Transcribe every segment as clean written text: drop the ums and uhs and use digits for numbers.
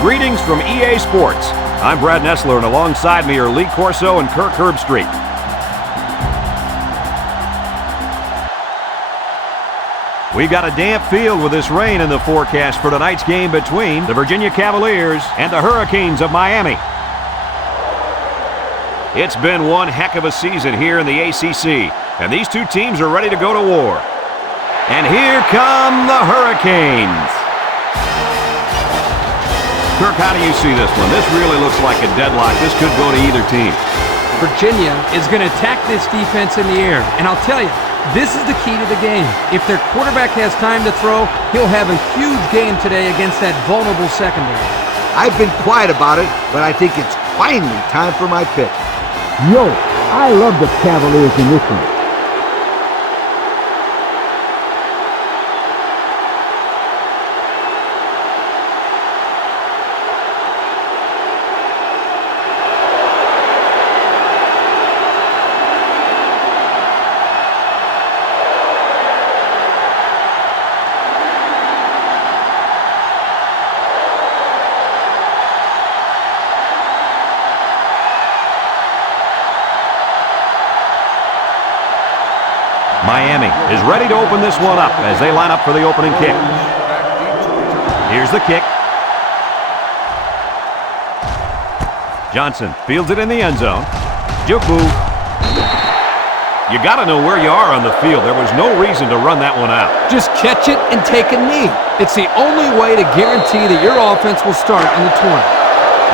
Greetings from EA Sports. I'm Brad Nessler, and alongside me are Lee Corso and Kirk Herbstreit. We've got a damp field with this rain in the forecast for tonight's game between the Virginia Cavaliers and the Hurricanes of Miami. It's been one heck of a season here in the ACC, and these two teams are ready to go to war. And here come the Hurricanes. Kirk, how do you see this one? This really looks like a deadlock. This could go to either team. Virginia is going to attack this defense in the air, and I'll tell you, this is the key to the game. If their quarterback has time to throw, he'll have a huge game today against that vulnerable secondary. I've been quiet about it, but I think it's finally time for my pick. Yo, I love the Cavaliers in this one. Miami is ready to open this one up as they line up for the opening kick. Here's the kick. Johnson fields it in the end zone. Juku. You got to know where you are on the field. There was no reason to run that one out. Just catch it and take a knee. It's the only way to guarantee that your offense will start in the 20.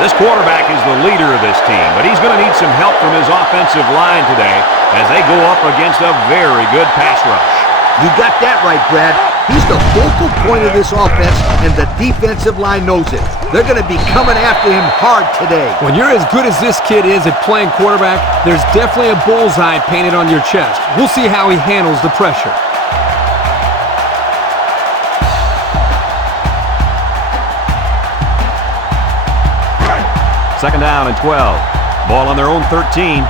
This quarterback is the leader of this team, but he's going to need some help from his offensive line today as they go up against a very good pass rush. You got that right, Brad. He's the focal point of this offense, and the defensive line knows it. They're going to be coming after him hard today. When you're as good as this kid is at playing quarterback, there's definitely a bullseye painted on your chest. We'll see how he handles the pressure. Second down and 12. Ball on their own 13.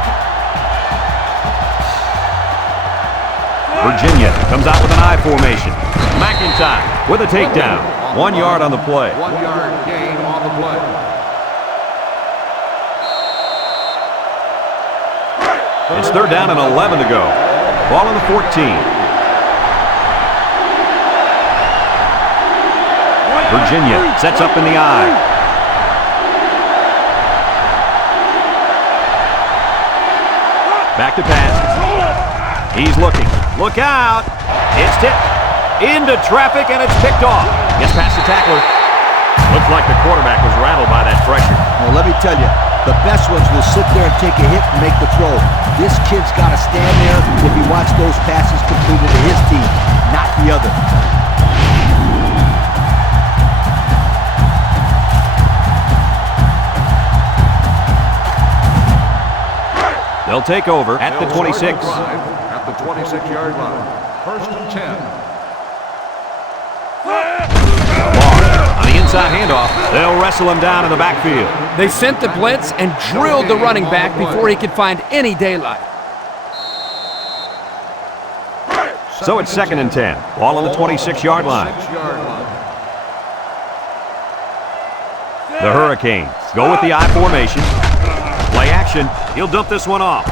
Virginia comes out with an I formation. McIntyre with a takedown. 1 yard on the play. 1 yard gain on the play. It's third down and 11 to go. Ball on the 14. Virginia sets up in the I. Back to pass. He's looking. Look out. It's tipped. Into traffic, and it's picked off. Gets past the tackler. Looks like the quarterback was rattled by that pressure. Well, let me tell you, the best ones will sit there and take a hit and make the throw. This kid's got to stand there if he wants those passes completed to his team, not the other. They'll take over at the 26. At the 26-yard line. First and 10. Barr on the inside handoff. They'll wrestle him down in the backfield. They sent the blitz and drilled the running back before he could find any daylight. So it's second and 10. Ball on the 26-yard line. The Hurricanes go with the I formation. Play action. He'll dump this one off.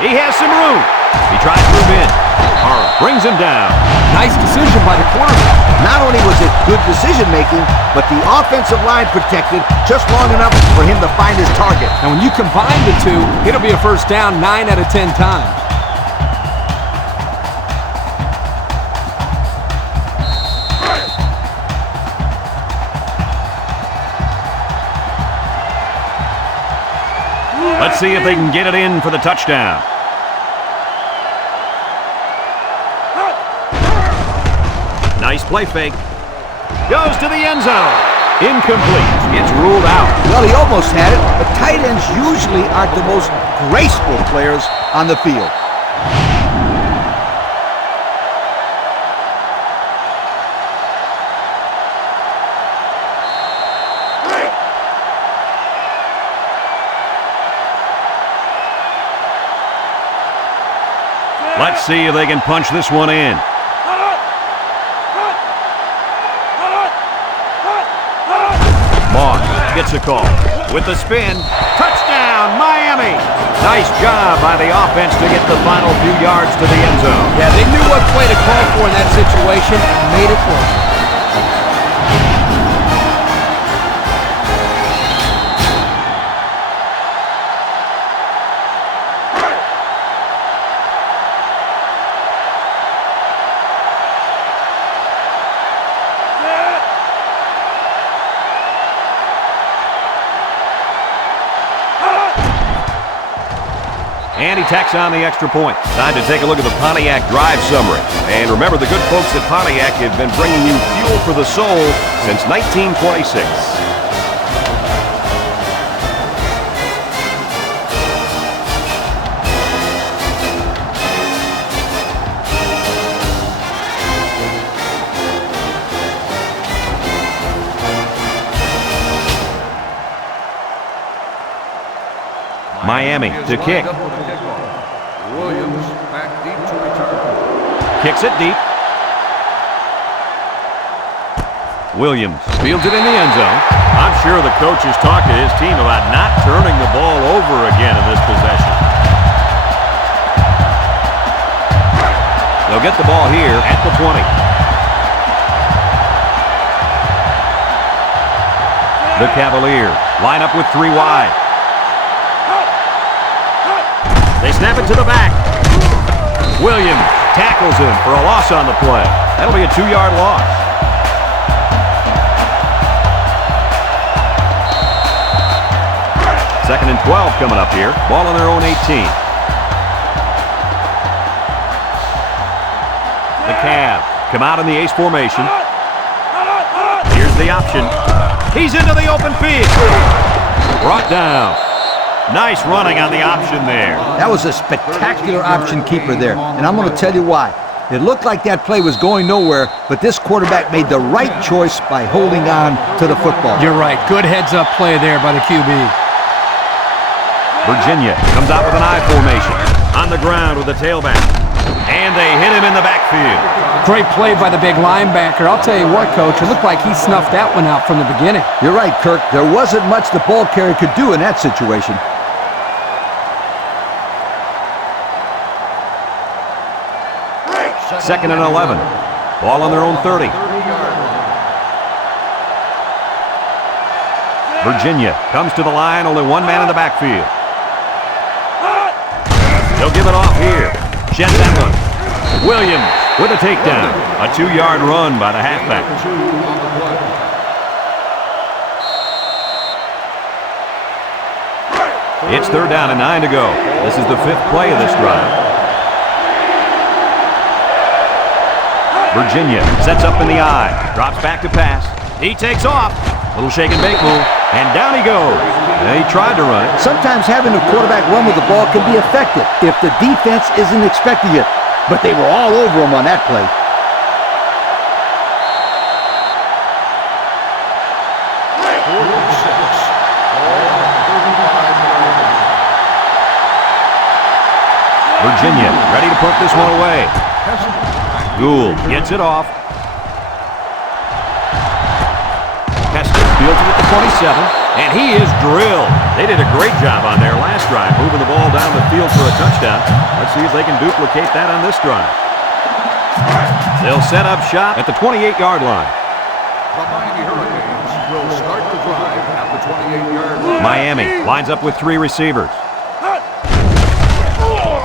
He has some room. He tries to move in. Barr brings him down. Nice decision by the quarterback. Not only was it good decision-making, but the offensive line protected just long enough for him to find his target. And when you combine the two, it'll be a first down 9 out of 10 times. Let's see if they can get it in for the touchdown. Nice play fake. Goes to the end zone. Incomplete. It's ruled out. Well, he almost had it, but tight ends usually aren't the most graceful players on the field. Let's see if they can punch this one in. Moss gets a call. With the spin, touchdown, Miami! Nice job by the offense to get the final few yards to the end zone. Yeah, they knew what play to call for in that situation and made it work. And he tacks on the extra point. Time to take a look at the Pontiac drive summary. And remember, the good folks at Pontiac have been bringing you fuel for the soul since 1926. Miami to kick. Williams back deep to return. Kicks it deep. Williams fields it in the end zone. I'm sure the coach has talked to his team about not turning the ball over again in this possession. They'll get the ball here at the 20. The Cavaliers line up with 3 wide. They snap it to the back. Williams tackles him for a loss on the play. That'll be a 2-yard loss. Second and 12 coming up here. Ball on their own 18. The Cavs come out in the ace formation. Here's the option. He's into the open field. Brought down. Nice running on the option there. That was a spectacular option keeper there, and I'm going to tell you why. It looked like that play was going nowhere, but this quarterback made the right choice by holding on to the football. You're right. Good heads-up play there by the QB. Virginia comes out with an I formation. On the ground with the tailback. And they hit him in the backfield. Great play by the big linebacker. I'll tell you what, Coach, it looked like he snuffed that one out from the beginning. You're right, Kirk. There wasn't much the ball carrier could do in that situation. Second and 11. Ball on their own 30. Virginia comes to the line, only one man in the backfield. They'll give it off here. Jet that one. Williams with a takedown. A 2-yard run by the halfback. It's third down and 9 to go. This is the 5th play of this drive. Virginia sets up in the I. Drops back to pass. He takes off. Little shake and bake move. And down he goes. And he tried to run it. Sometimes having a quarterback run with the ball can be effective if the defense isn't expecting it. But they were all over him on that play. Virginia ready to put this one away. Gould gets it off. Hester fields it at the 27, and he is drilled. They did a great job on their last drive, moving the ball down the field for a touchdown. Let's see if they can duplicate that on this drive. They'll set up shop at the 28-yard line. The Miami Hurricanes will start the drive at the 28-yard line. Miami lines up with 3 receivers.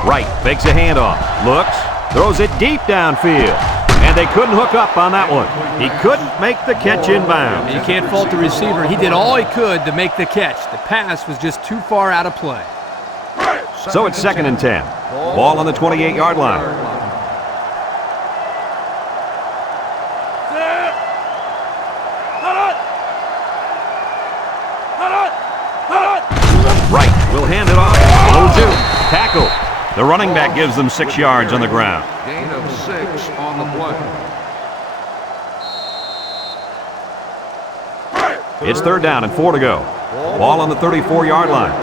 Wright fakes a handoff, looks, throws it deep downfield, and they couldn't hook up on that one. He couldn't make the catch inbound. You can't fault the receiver. He did all he could to make the catch. The pass was just too far out of play. So it's second and 10. Ball on the 28-yard line. Wright will hand it off. Low juke. Tackle. The running back gives them 6 yards on the ground. Gain of 6 on the play. It's third down and 4 to go. Ball on the 34-yard line.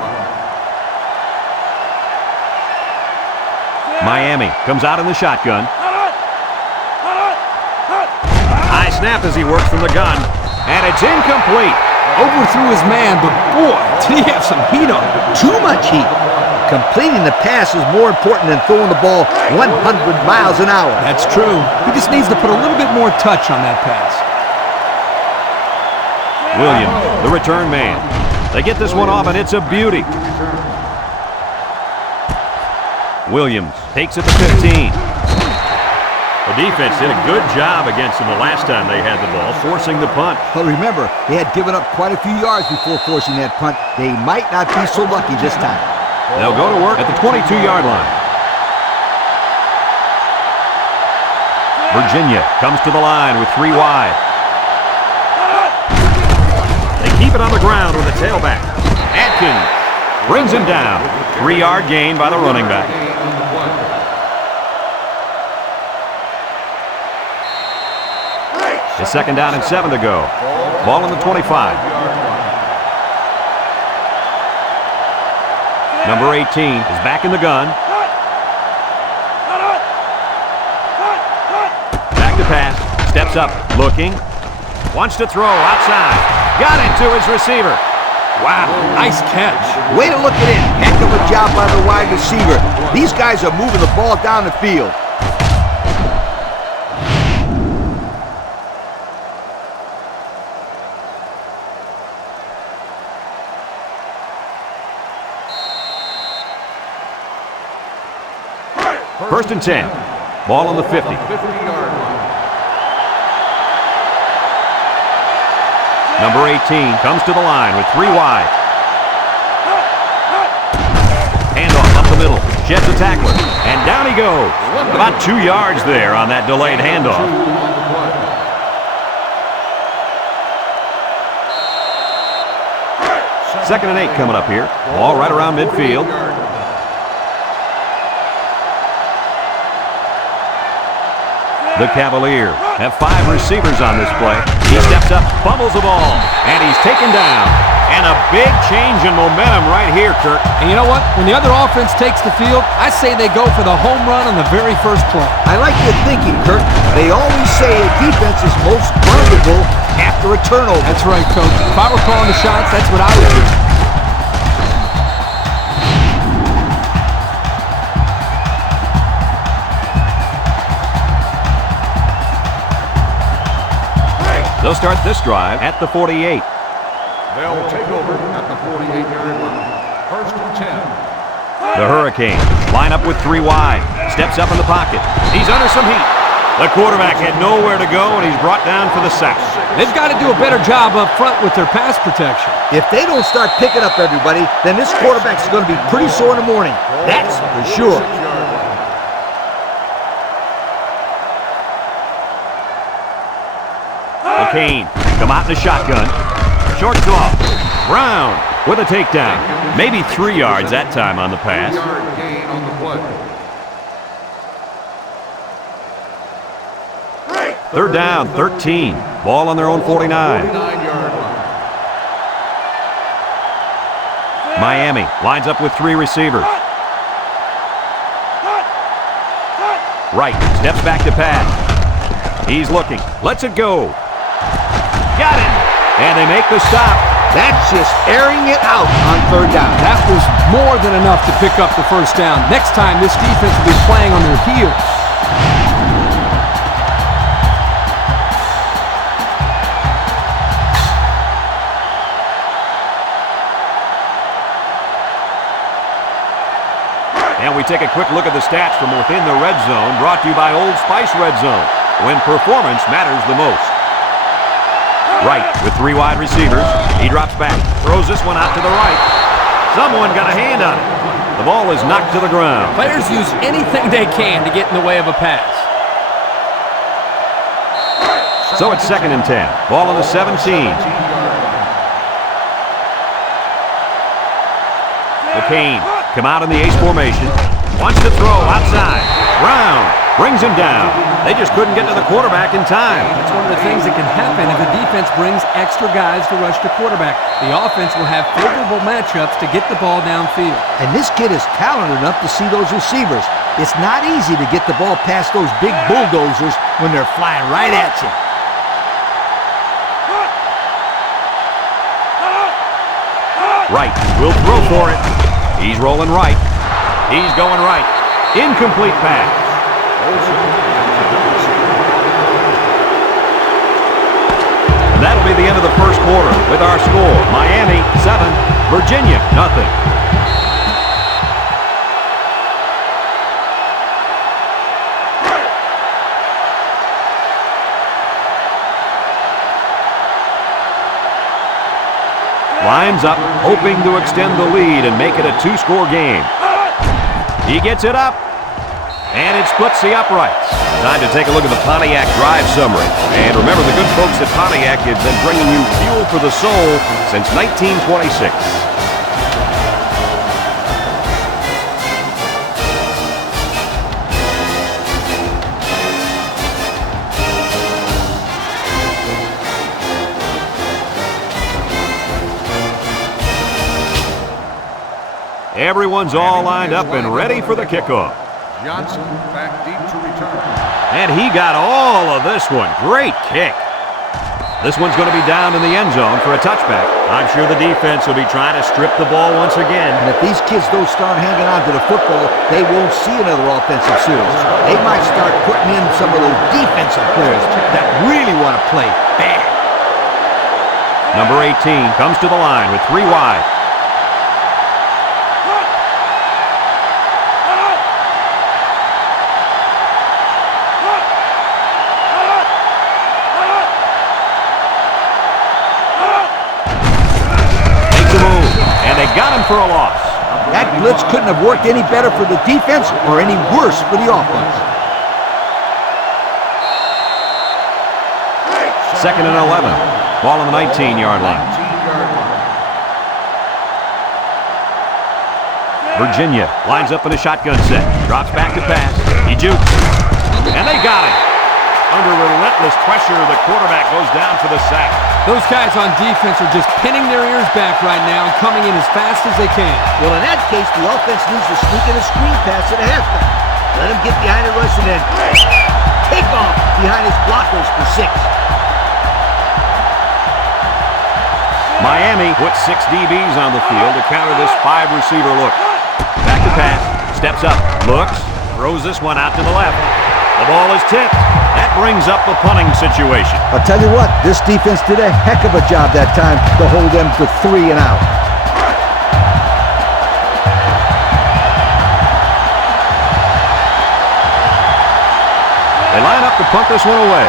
Miami comes out in the shotgun. High snap as he works from the gun. And it's incomplete. Overthrew his man, but boy, did he have some heat on him. Too much heat. Completing the pass is more important than throwing the ball 100 miles an hour. That's true. He just needs to put a little bit more touch on that pass. Williams, the return man. They get this one off, and it's a beauty. Williams takes it to 15. The defense did a good job against them the last time they had the ball, forcing the punt. But remember, they had given up quite a few yards before forcing that punt. They might not be so lucky this time. They'll go to work at the 22-yard line. Virginia comes to the line with 3 wide. They keep it on the ground with a tailback. Atkins brings him down. 3-yard gain by the running back. It's 2nd down and 7 to go. Ball on the 25. Number 18 is back in the gun. Back to pass. Steps up. Looking. Wants to throw outside. Got it to his receiver. Wow, nice catch. Way to look at it. Heck of a job by the wide receiver. These guys are moving the ball down the field. First and 10. Ball on the 50. 50-yard line. Number 18 comes to the line with 3 wide. Handoff up the middle. Sheds the tackler. And down he goes. About 2 yards there on that delayed handoff. Second and 8 coming up here. Ball right around midfield. The Cavaliers have 5 receivers on this play. He steps up, fumbles the ball, and he's taken down. And a big change in momentum right here, Kirk. And you know what? When the other offense takes the field, I say they go for the home run on the very first play. I like your thinking, Kirk. They always say a defense is most vulnerable after a turnover. That's right, Coach. If I were calling the shots, that's what I would do. They'll start this drive at the 48. They'll take over at the 48-yard line. First and 10. The Hurricanes line up with 3 wide. Steps up in the pocket. He's under some heat. The quarterback had nowhere to go, and he's brought down for the sack. They've got to do a better job up front with their pass protection. If they don't start picking up everybody, then this quarterback's going to be pretty sore in the morning. That's for sure. Kane come out in the shotgun. Short off. Brown with a takedown. Maybe 3 yards that time on the pass. 3-yard gain on the play. 3rd down, 13. Ball on their own 49. 49-yard line. Miami lines up with 3 receivers. Wright steps back to pass. He's looking. Lets it go. Got it. And they make the stop. That's just airing it out on 3rd down. That was more than enough to pick up the first down. Next time, this defense will be playing on their heels. And we take a quick look at the stats from within the red zone, brought to you by Old Spice Red Zone, when performance matters the most. Wright with 3 wide receivers. He drops back, throws this one out to the right. Someone got a hand on it. The ball is knocked to the ground. Players use anything they can to get in the way of a pass. So it's 2nd and 10. Ball on the 17. McCain come out in the ace formation. Wants to throw outside. Brown brings him down. They just couldn't get to the quarterback in time. That's one of the things that can happen if the defense brings extra guys to rush the quarterback. The offense will have favorable matchups to get the ball downfield. And this kid is talented enough to see those receivers. It's not easy to get the ball past those big bulldozers when they're flying right at you. Right. Will throw for it. He's rolling right. He's going right. Incomplete pass. And that'll be the end of the first quarter with our score. Miami 7, Virginia 0. Lines up, hoping to extend the lead and make it a 2-score game. He gets it up, and it splits the uprights. Time to take a look at the Pontiac drive summary. And remember, the good folks at Pontiac have been bringing you fuel for the soul since 1926. Everyone's all lined up and ready for the kickoff. Johnson back deep to return. And he got all of this one. Great kick. This one's going to be down in the end zone for a touchback. I'm sure the defense will be trying to strip the ball once again. And if these kids don't start hanging on to the football, they won't see another offensive series. They might start putting in some of those defensive players that really want to play bad. Number 18 comes to the line with 3 wide. Got him for a loss. That blitz couldn't have worked any better for the defense or any worse for the offense. 2nd and 11. Ball on the 19-yard line. Virginia lines up in a shotgun set. Drops back to pass. He jukes. And they got him. Under relentless pressure, the quarterback goes down for the sack. Those guys on defense are just pinning their ears back right now and coming in as fast as they can. Well, in that case, the offense needs to sneak in a screen pass at a halftime. Let him get behind the rush and then take off behind his blockers for 6. Miami puts 6 DBs on the field to counter this 5-receiver look. Back to pass. Steps up. Looks. Throws this one out to the left. The ball is tipped. That brings up the punting situation. I'll tell you what, this defense did a heck of a job that time to hold them to 3 and out. They line up to punt this one away.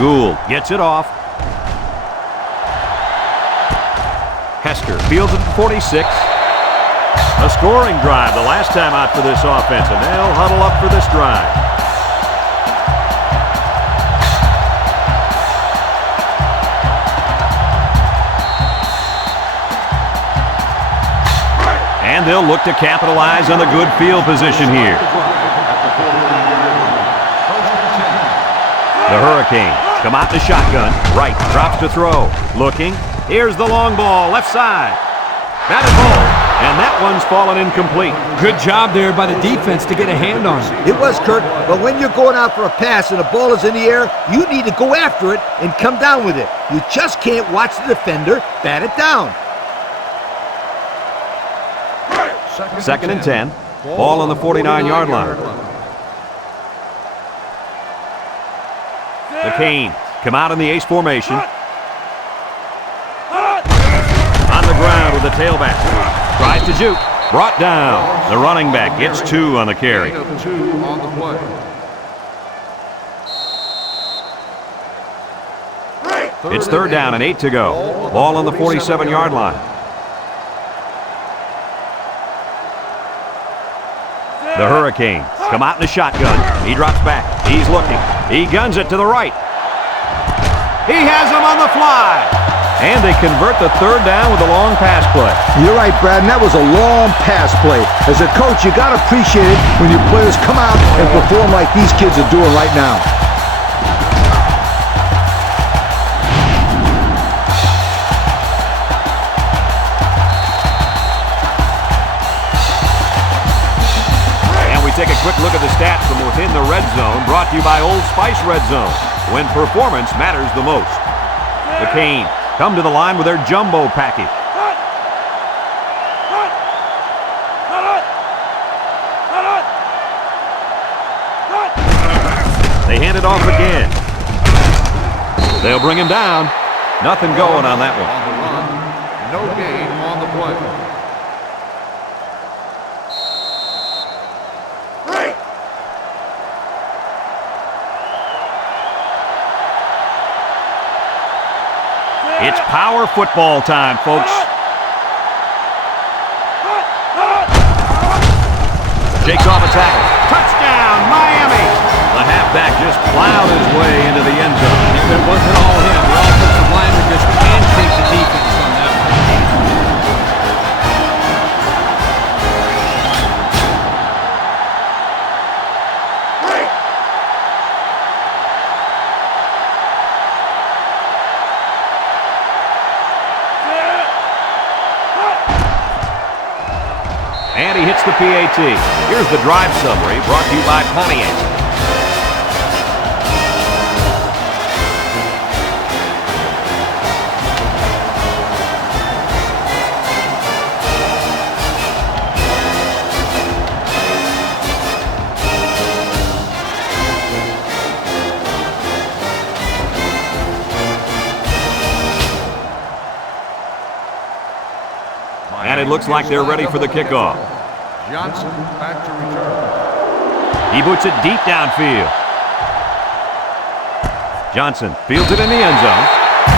Gould gets it off. Hester fields it to 46. A scoring drive the last time out for this offense, and they'll huddle up for this drive. And they'll look to capitalize on the good field position here. The Hurricanes come out the shotgun. Right, drops to throw. Looking. Here's the long ball, left side. Batted ball. And that one's fallen incomplete. Good job there by the defense to get a hand on it. It was, Kurt, but when you're going out for a pass and the ball is in the air, you need to go after it and come down with it. You just can't watch the defender bat it down. 2nd and 10. Ball on the 49-yard line. The Canes come out in the ace formation. On the ground with the tailback. Tries to juke. Brought down. The running back gets 2 on the carry. 2 on the play. It's 3rd down and 8 to go. Ball on the 47-yard line. The Hurricanes come out in a shotgun. He drops back. He's looking. He guns it to the right. He has him on the fly. And they convert the 3rd down with a long pass play. You're right, Brad, and that was a long pass play. As a coach, you got to appreciate it when your players come out and perform like these kids are doing right now. And we take a quick look at the stats from within the red zone, brought to you by Old Spice Red Zone, when performance matters the most. The Canes come to the line with their jumbo package. They hand it off again. They'll bring him down. Nothing going on that one. On the run, no gain on the play. It's power football time, folks. Shakes off a tackle. Touchdown, Miami! The halfback just plowed his way into the end zone. If it wasn't all him, the offensive lineman just pancaked the defense on that one. And he hits the PAT. Here's the drive summary brought to you by Pontiac. And it looks like they're ready for the kickoff. Johnson back to return. He boots it deep downfield. Johnson fields it in the end zone.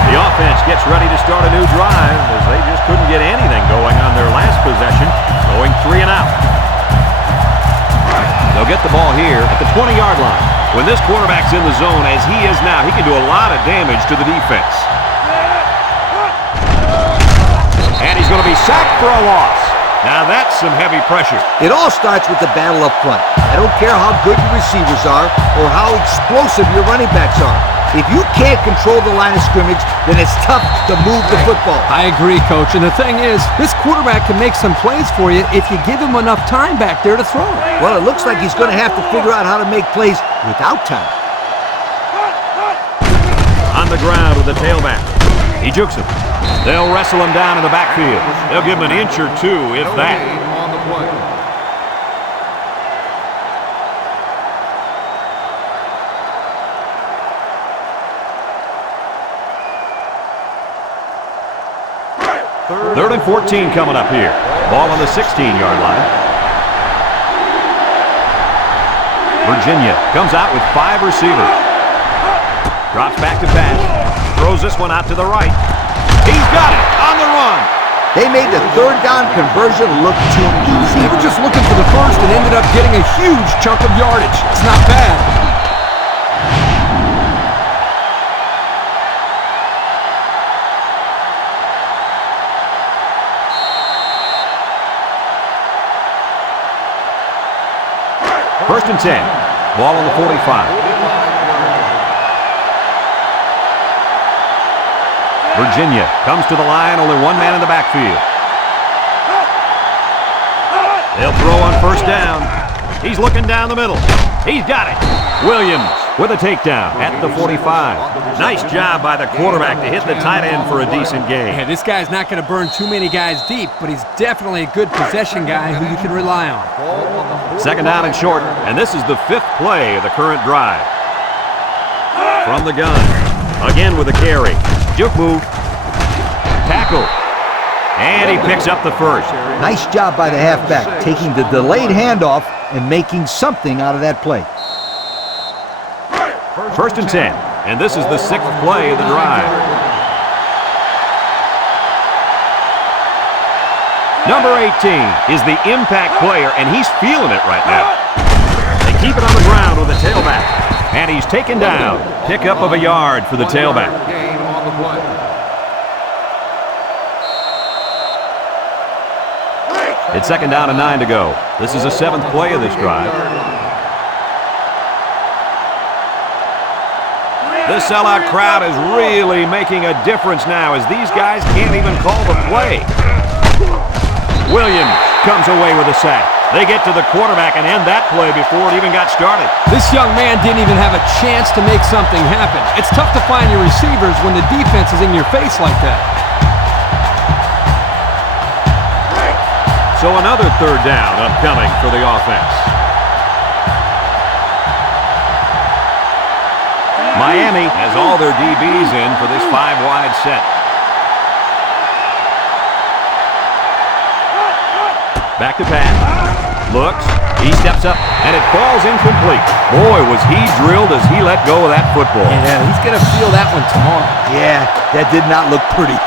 The offense gets ready to start a new drive as they just couldn't get anything going on their last possession, going 3 and out. They'll get the ball here at the 20-yard line. When this quarterback's in the zone, as he is now, he can do a lot of damage to the defense. And he's going to be sacked for a loss. Now that's some heavy pressure. It all starts with the battle up front. I don't care how good your receivers are or how explosive your running backs are. If you can't control the line of scrimmage, then it's tough to move the football. I agree, Coach. And the thing is, this quarterback can make some plays for you if you give him enough time back there to throw. Well, it looks like he's going to have to figure out how to make plays without time. On the ground with the tailback. He jukes him. They'll wrestle him down in the backfield. They'll give him an inch or two, if No that. gain on the play. Third and 14 coming up here. Ball on the 16-yard line. Virginia comes out with 5 receivers. Drops back to pass. Throws this one out to the right. He's got it on the run. They made the third down conversion look too easy. They were just looking for the first and ended up getting a huge chunk of yardage. It's not bad. First and 10. Ball on the 45. Virginia comes to the line, only one man in the backfield. They'll throw on first down. He's looking down the middle. He's got it. Williams with a takedown at the 45. Nice job by the quarterback to hit the tight end for a decent gain. Yeah, this guy's not going to burn too many guys deep, but he's definitely a good possession guy who you can rely on. Second down and short, and this is the 5th play of the current drive. From the gun, again with a carry. Juke move. Tackle. And he picks up the first. Nice job by the halfback, taking the delayed handoff and making something out of that play. First and 10, and this is the 6th play of the drive. Number 18 is the impact player, and he's feeling it right now. They keep it on the ground with the tailback, and he's taken down. Pickup of a yard for the tailback. Gain on the play. It's second down and 9 to go. This is the 7th play of this drive. This sellout crowd is really making a difference now as these guys can't even call the play. Williams comes away with a sack. They get to the quarterback and end that play before it even got started. This young man didn't even have a chance to make something happen. It's tough to find your receivers when the defense is in your face like that. So another third down upcoming for the offense. Miami has all their DBs in for this 5-wide set. Back to pass. Looks. He steps up, and it falls incomplete. Boy, was he drilled as he let go of that football. Yeah, he's going to feel that one tomorrow. Yeah, that did not look pretty.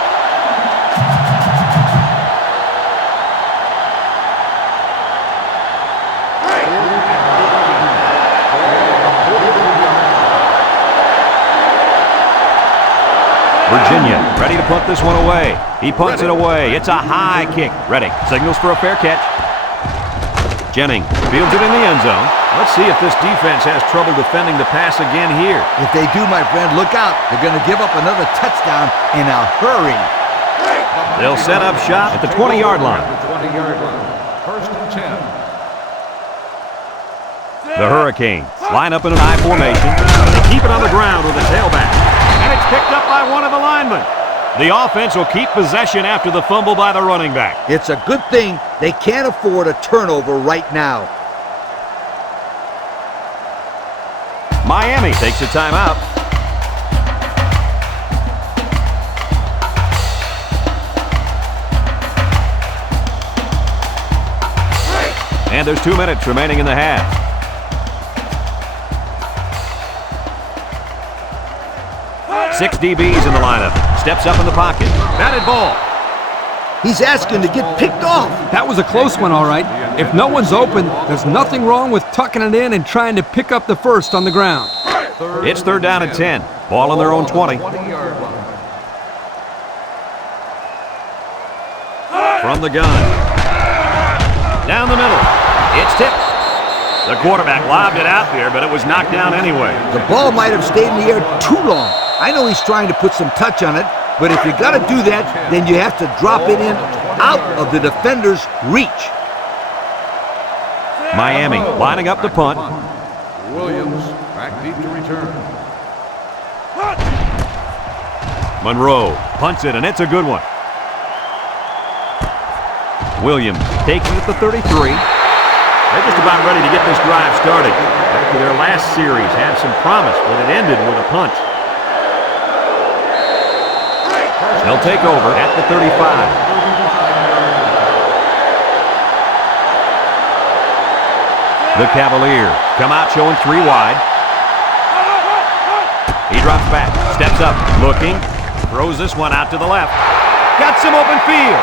Virginia ready to punt this one away. He punts it away. It's a high kick. Ready. Signals for a fair catch. Jennings fields it in the end zone. Let's see if this defense has trouble defending the pass again here. If they do, my friend, look out. They're going to give up another touchdown in a hurry. They'll set up shop at the 20-yard line. First and 10. The Hurricanes line up in an I formation. They keep it on the ground with a tailback. And it's picked up by one of the linemen. The offense will keep possession after the fumble by the running back. It's a good thing they can't afford a turnover right now. Miami takes a timeout. And there's 2 minutes remaining in the half. Six DBs in the lineup. Steps up in the pocket. Batted ball. He's asking to get picked off. That was a close one, all right. If no one's open, there's nothing wrong with tucking it in and trying to pick up the first on the ground. It's third down and 10. Ball on their own 20. From the gun. Down the middle. It's tipped. The quarterback lobbed it out there, but it was knocked down anyway. The ball might have stayed in the air too long. I know he's trying to put some touch on it, but if you got to do that, then you have to drop it in out of the defender's reach. Miami lining up the punt. Williams back deep to return. Monroe punts it, and it's a good one. Williams takes it at the 33. They're just about ready to get this drive started. After their last series had some promise, but it ended with a punt. They'll take over at the 35. The Cavaliers come out showing 3 wide. He drops back, steps up, looking, throws this one out to the left. Got some open field.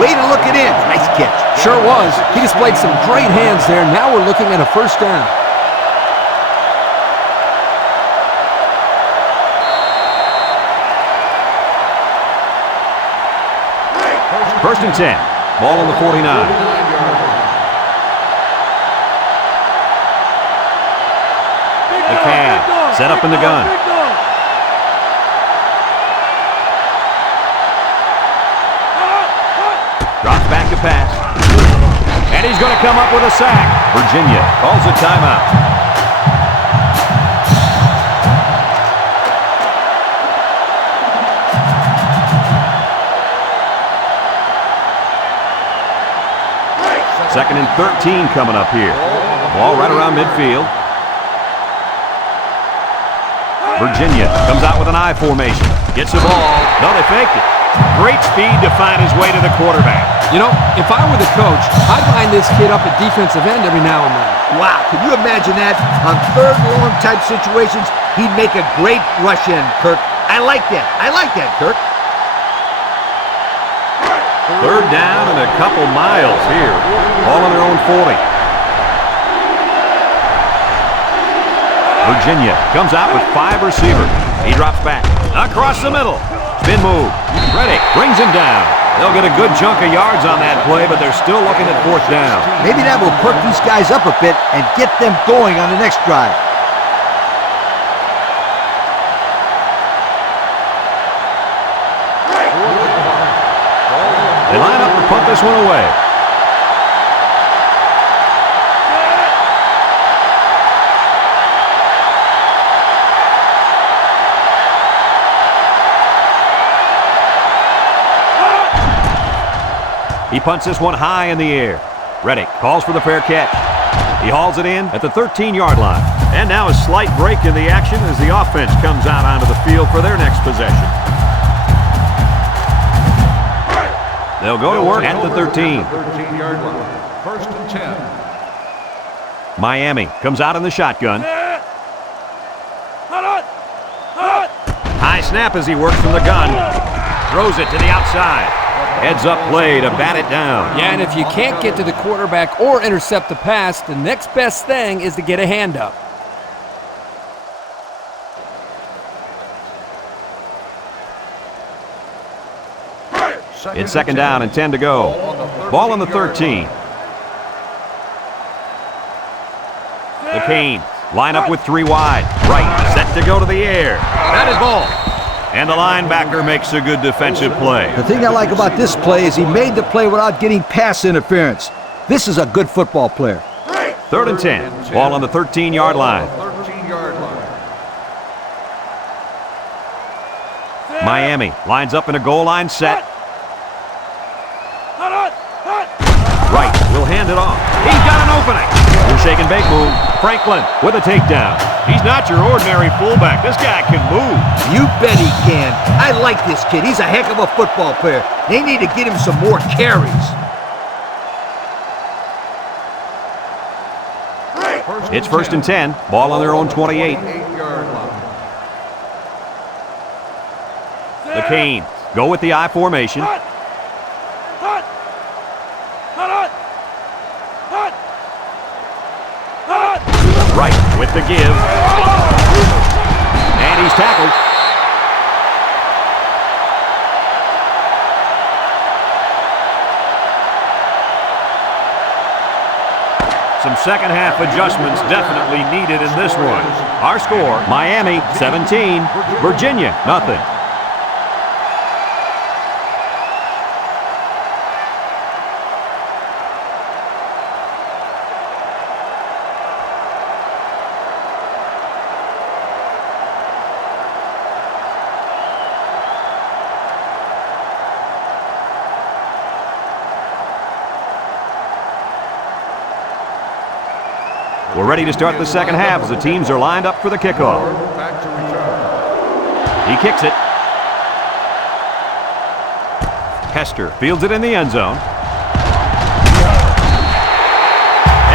Way to look it in. Nice catch. Sure was. He displayed some great hands there. Now we're looking at a first down. First and 10. Ball on the 49. The Cavs set up in the gun. Drops back to pass. And he's going to come up with a sack. Virginia calls a timeout. Second and 13 coming up here. Ball right around midfield. Virginia comes out with an I formation. Gets the ball. No, they faked it. Great speed to find his way to the quarterback. You know, if I were the coach, I'd line this kid up at defensive end every now and then. Wow, can you imagine that? On third and long type situations, he'd make a great rush in, Kirk. I like that. I like that, Kirk. Third down and a couple miles here. All on their own 40. Virginia comes out with 5 receivers. He drops back. Across the middle. Spin move. Reddick brings him down. They'll get a good chunk of yards on that play, but they're still looking at fourth down. Maybe that will perk these guys up a bit and get them going on the next drive. They line up to punt this one away. punts this one high in the air. Reddick calls for the fair catch. He hauls it in at the 13-yard line. And now a slight break in the action as the offense comes out onto the field for their next possession. They'll go to work at the 13. 13-yard line. First and 10. Miami comes out in the shotgun. High snap as he works from the gun. Throws it to the outside. Heads up play to bat it down. Yeah, and if you can't get to the quarterback or intercept the pass, the next best thing is to get a hand up. It's second down and 10 to go. Ball on the 13. The Canes line up with 3 wide. Right, set to go to the air. That is ball. And the linebacker makes a good defensive play. The thing I like about this play is he made the play without getting pass interference. This is a good football player. Third and 10. Ball on the 13-yard line. 13-yard line. Miami lines up in a goal line set. Right, will hand it off. He's got an opening. We're shaking bake move. Franklin with a takedown. He's not your ordinary fullback. This guy can move. You bet he can. I like this kid. He's a heck of a football player. They need to get him some more carries. It's first and 10. Ball on their own 28. 8-yard line. The Canes go with the I formation. Right with the give. And he's tackled. Some second half adjustments definitely needed in this one. Our score, Miami 17, Virginia nothing. We're ready to start the second half as the teams are lined up for the kickoff. Back to return. He kicks it. Hester fields it in the end zone.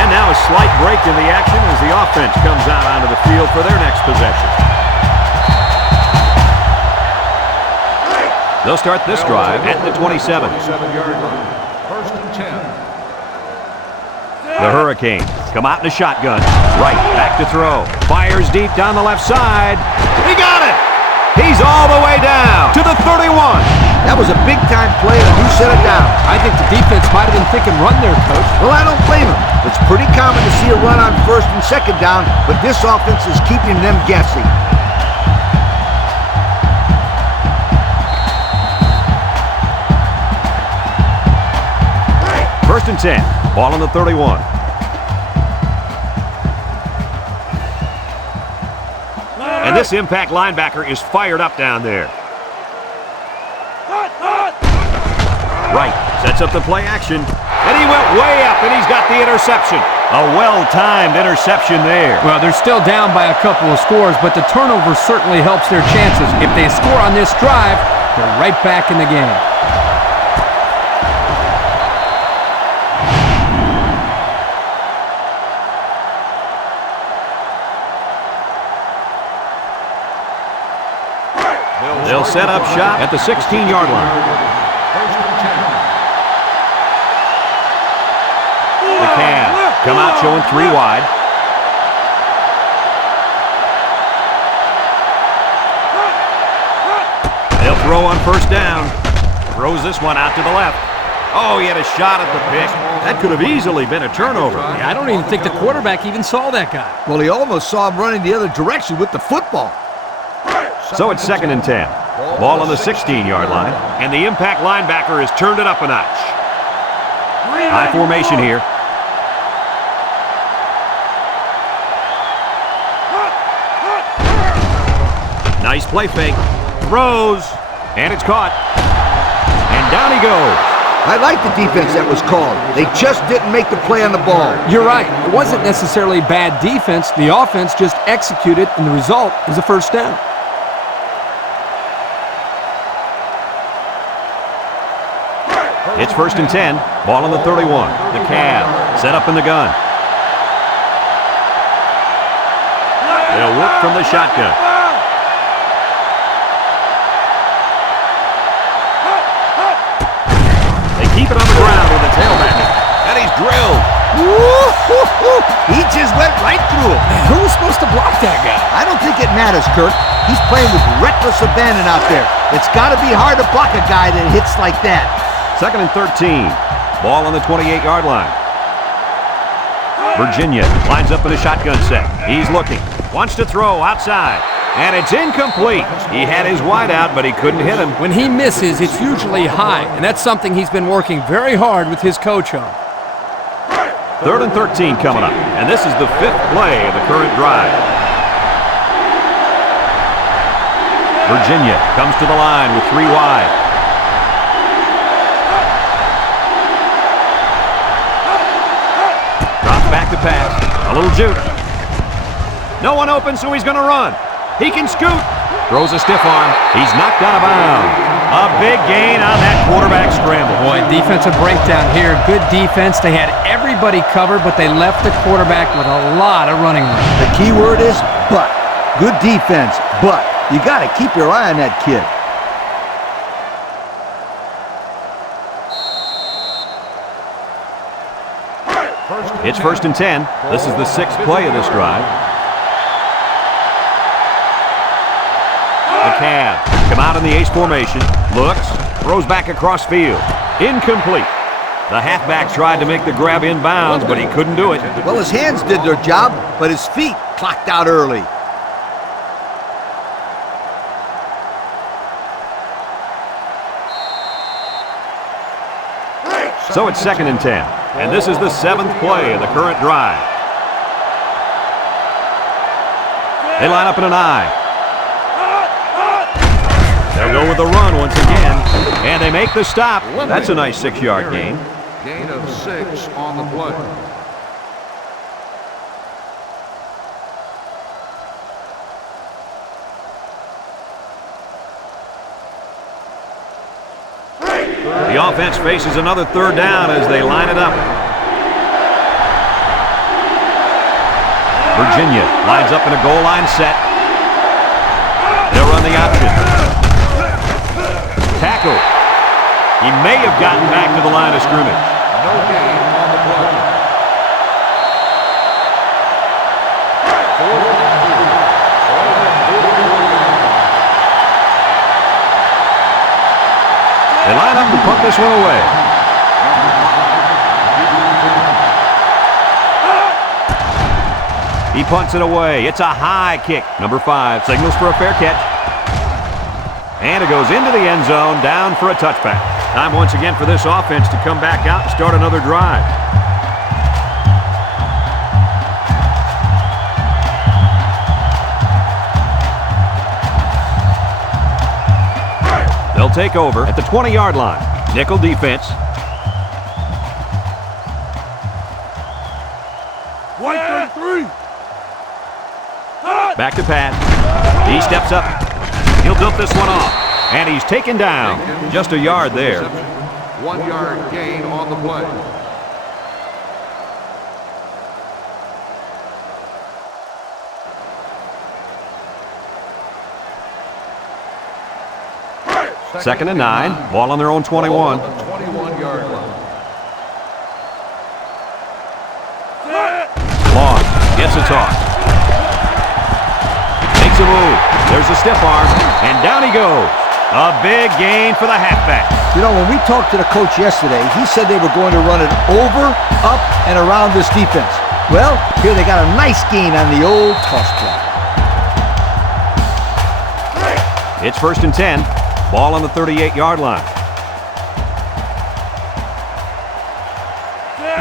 And now a slight break in the action as the offense comes out onto the field for their next possession. They'll start this drive at the 27. 27-yard line. First and 10. The Hurricanes come out in a shotgun. Right, back to throw. Fires deep down the left side. He got it! He's all the way down to the 31. That was a big-time play, and who set it down? I think the defense might have been thinking run there, Coach. Well, I don't blame him. It's pretty common to see a run on first and second down, but this offense is keeping them guessing. First and 10. Ball on the 31. And this impact linebacker is fired up down there. Right, sets up the play action. And he went way up, and he's got the interception. A well-timed interception there. Well, they're still down by a couple of scores, but the turnover certainly helps their chances. If they score on this drive, they're right back in the game. They'll set up shop at the 16-yard line. First and 10. The Cavs come out showing 3 wide. They'll throw on first down. Throws this one out to the left. Oh, he had a shot at the pick. That could have easily been a turnover. Yeah, I don't even think the quarterback even saw that guy. Well, he almost saw him running the other direction with the football. So it's second and 10. Ball on the 16-yard line. And the impact linebacker has turned it up a notch. High formation here. Nice play fake. Throws. And it's caught. And down he goes. I like the defense that was called. They just didn't make the play on the ball. You're right. It wasn't necessarily bad defense. The offense just executed, and the result is a first down. It's 1st and 10. Ball on the 31. The Cavs set up in the gun. They'll work from the shotgun. They keep it on the ground with the tailback. And he's drilled. He just went right through him. Who was supposed to block that guy? I don't think it matters, Kirk. He's playing with reckless abandon out there. It's got to be hard to block a guy that hits like that. 2nd and 13. Ball on the 28-yard line. Virginia lines up in a shotgun set. He's looking. Wants to throw outside. And it's incomplete. He had his wide out, but he couldn't hit him. When he misses, it's usually high, and that's something he's been working very hard with his coach on. 3rd and 13 coming up. And this is the 5th play of the current drive. Virginia comes to the line with 3 wide. Drops back to pass. A little juke. No one open, so he's going to run. He can scoot. Throws a stiff arm. He's knocked out of bounds. A big gain on that quarterback scramble. Boy, defensive breakdown here. Good defense. They had everybody covered, but they left the quarterback with a lot of running room. The key word is but. Good defense, but you got to keep your eye on that kid. It's 1st and 10. This is the 6th play of this drive. The Cavs come out in the ace formation. Looks, throws back across field. Incomplete. The halfback tried to make the grab inbounds, but he couldn't do it. Well, his hands did their job, but his feet clocked out early. So it's 2nd and 10. And this is the 7th play of the current drive. They line up in an I. They'll go with the run once again. And they make the stop. That's a nice 6-yard gain. Gain of 6 on the play. The offense faces another 3rd down as they line it up. Virginia lines up in a goal line set. They'll run the option. Tackle. He may have gotten back to the line of scrimmage. No gain on the play. 4th and 2. They line up to punt this one away. He punts it away. It's a high kick. Number 5 signals for a fair catch. And it goes into the end zone, down for a touchback. Time once again for this offense to come back out and start another drive. They'll take over at the 20-yard line. Nickel defense. Back to pass. He steps up. He'll dump this one off. And he's taken down. Just a yard there. 1-yard gain on the play. Second and 9. Ball on their own 21. 21-yard line. Long gets a toss. Makes a move. There's a stiff arm. And down he goes. A big gain for the halfback. You know, when we talked to the coach yesterday, he said they were going to run it over, up, and around this defense. Well, here they got a nice gain on the old toss play. It's 1st and 10. Ball on the 38-yard line.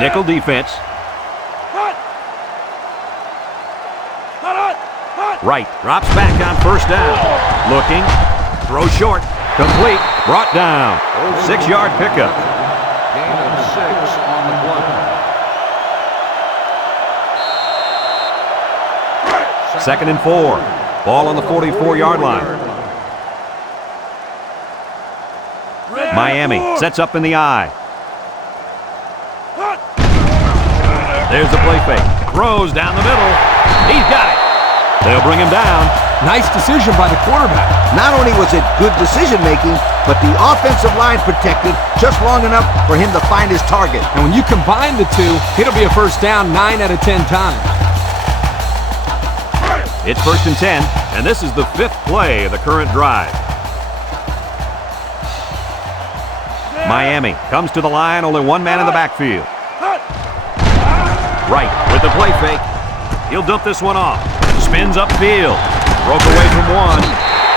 Nickel defense. Right, drops back on 1st down. Looking, throws short, complete, brought down. 6-yard pickup. 2nd and 4. Ball on the 44-yard line. Miami sets up in the eye. There's the play fake. Throws down the middle. He's got it. They'll bring him down. Nice decision by the quarterback. Not only was it good decision-making, but the offensive line protected just long enough for him to find his target. And when you combine the two, it'll be a first down 9 out of 10 times. It's 1st and 10, and this is the 5th play of the current drive. Miami comes to the line, only one man in the backfield. Right with the play fake. He'll dump this one off. Spins upfield. Broke away from one.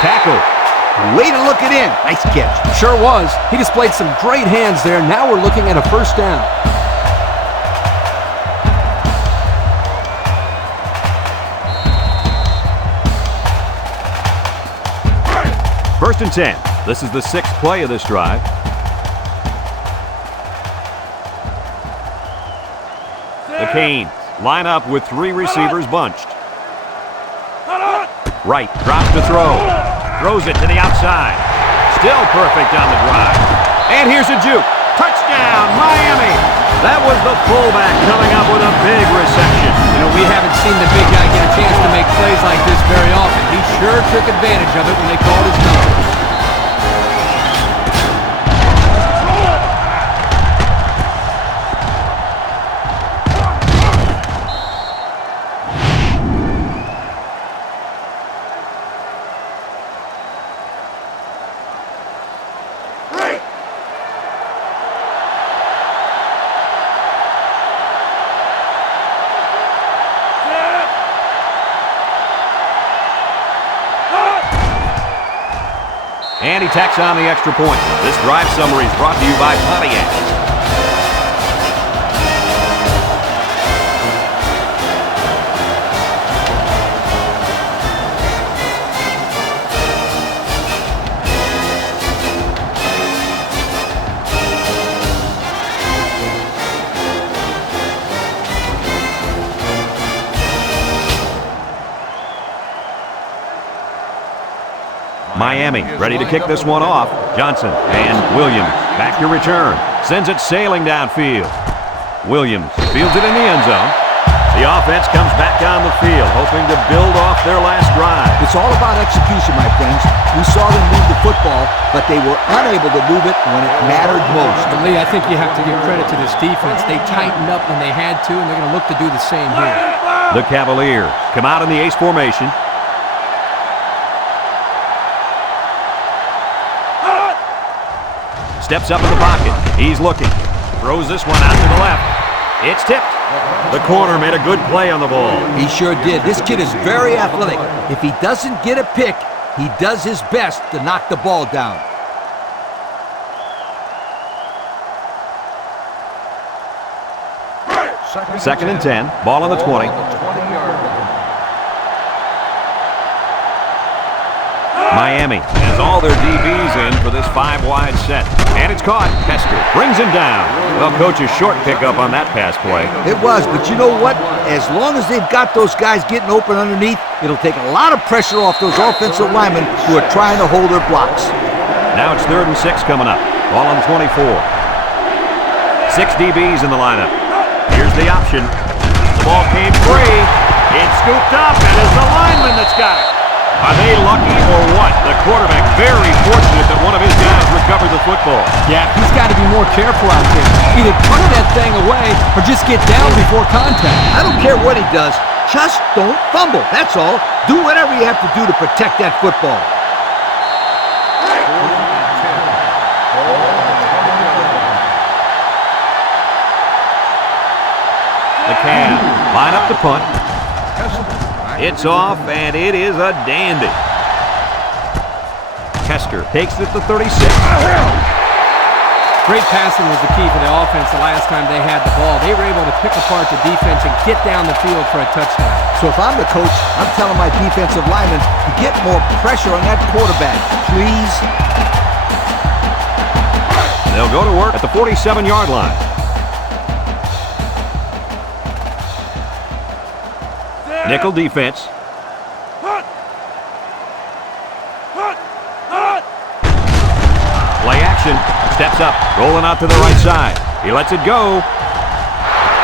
Tackle. Way to look it in. Nice catch. Sure was. He displayed some great hands there. Now we're looking at a first down. First and 10. This is the 6th play of this drive. The Canes line up with 3 receivers bunched. Right, drops to throw. Throws it to the outside. Still perfect on the drive. And here's a juke. Touchdown, Miami! That was the fullback coming up with a big reception. You know, we haven't seen the big guy get a chance to make plays like this very often. He sure took advantage of it when they called his number. And he tacks on the extra point. This drive summary is brought to you by Pontiac. Miami ready to kick this one off. Johnson and Williams back to return. Sends it sailing downfield. Williams fields it in the end zone. The offense comes back on the field, hoping to build off their last drive. It's all about execution, my friends. We saw them move the football, but they were unable to move it when it mattered most. But Lee, I think you have to give credit to this defense. They tightened up when they had to, and they're going to look to do the same here. The Cavaliers come out in the ace formation. Steps up in the pocket. He's looking. Throws this one out to the left. It's tipped. The corner made a good play on the ball. He sure did. This kid is very athletic. If he doesn't get a pick, he does his best to knock the ball down. Second and 10. Ball on the 20. Miami has all their DBs in for this 5-wide set. And it's caught. Kester brings him down. Well, coach, a short pickup on that pass play. It was, but you know what? As long as they've got those guys getting open underneath, it'll take a lot of pressure off those offensive linemen who are trying to hold their blocks. Now it's 3rd and 6 coming up. Ball on the 24. 6 DBs in the lineup. Here's the option. The ball came free. It's scooped up, and it's the lineman that's got it. Are they lucky or what? The quarterback very fortunate that one of his guys recovered the football. Yeah, he's got to be more careful out there. Either tuck that thing away or just get down before contact. I don't care what he does. Just don't fumble. That's all. Do whatever you have to do to protect that football. The Cavs line up to punt. It's off, and it is a dandy. Kester takes it to 36. Great passing was the key for the offense the last time they had the ball. They were able to pick apart the defense and get down the field for a touchdown. So if I'm the coach, I'm telling my defensive linemen to get more pressure on that quarterback, please. They'll go to work at the 47-yard line. Nickel defense. action. Steps up, rolling out to the right side. He lets it go.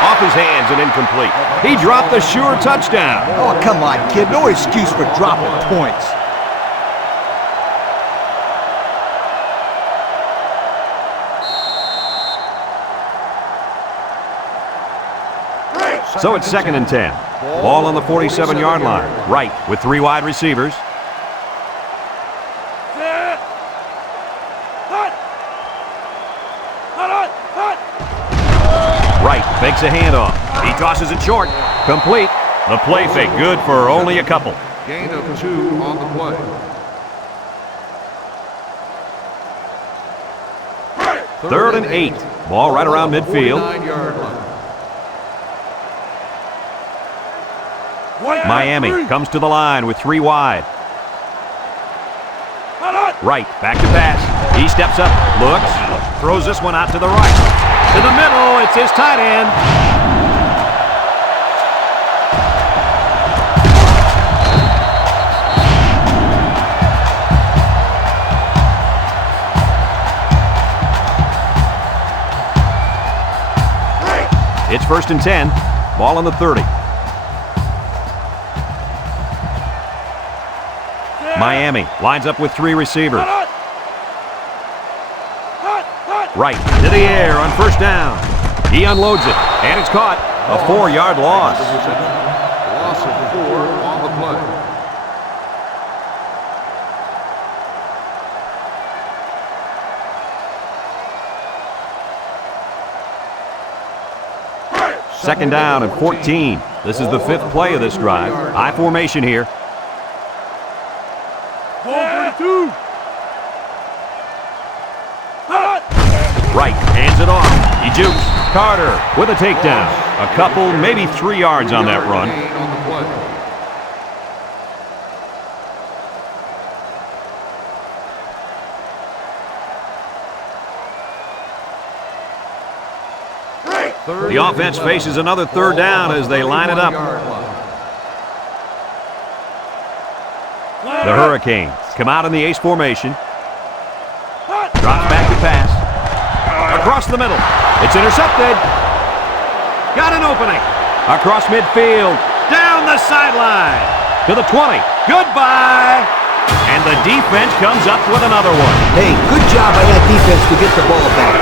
Off his hands and incomplete. He dropped the sure touchdown. Oh, come on, kid. No excuse for dropping points. So it's 2nd and 10. Ball on the 47-yard line. Right with 3 wide receivers. Right fakes a handoff. He tosses it short. Complete. The play fake good for only a couple. Gain of 2 on the play. 3rd and 8. Ball right around midfield. 49-yard line. Miami comes to the line with 3 wide. Right, back to pass. He steps up, looks, throws this one out to the right. To the middle, it's his tight end. It's 1st and 10. Ball on the 30. Miami lines up with 3 receivers. Right to the air on 1st down. He unloads it, and it's caught. A 4-yard loss. Loss of 4 on the play. Second down and 14. This is the 5th play of this drive. I formation here. Right, hands it off. He jukes. Carter with a takedown. A couple, maybe 3 yards on that run. Gain on the play. The offense faces another 3rd down as they line it up. The Hurricanes come out in the ace formation. Drops back to pass. Across the middle. It's intercepted. Got an opening. Across midfield. Down the sideline. To the 20. Goodbye. And the defense comes up with another one. Hey, good job by that defense to get the ball back.